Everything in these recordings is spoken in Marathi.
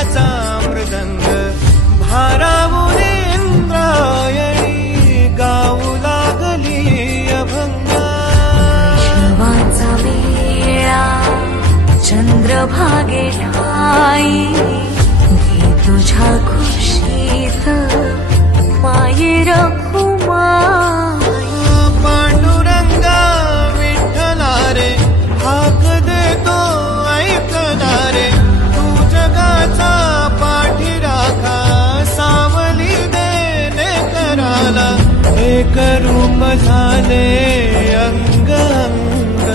जगाचा मृदंग भारावून इंद्रायणी गाऊ लागली अभंगा वैष्णवाचा वेळा चंद्रभागे ठाई घे तुझ्या खुशीत माये रखुमाई पांडुरंगा विठ्ठला रे हाक देतो ऐकला रे तू जगाचा पाठीराखा सावली देणे कराला एक रूप झाले अंग अंग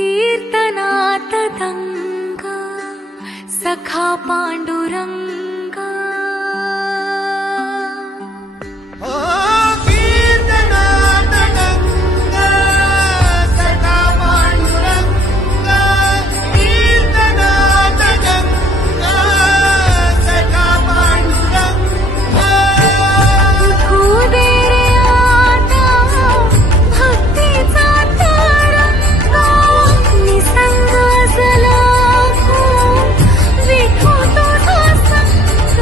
कीर्तनात दंग सखा पांडुरंग कीर्तनात दंग सखा पांडुरंग कीर्तनात दंग सखा पांडुरंग तू दे रे आता भक्तीचा तरंग निसंग असला विठू तुझा संग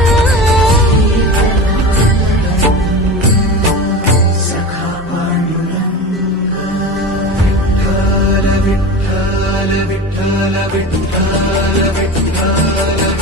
सखा पांडुरंग विठ्ठल विठ्ठल विठ्ठल विठ्ठल विठ्ठल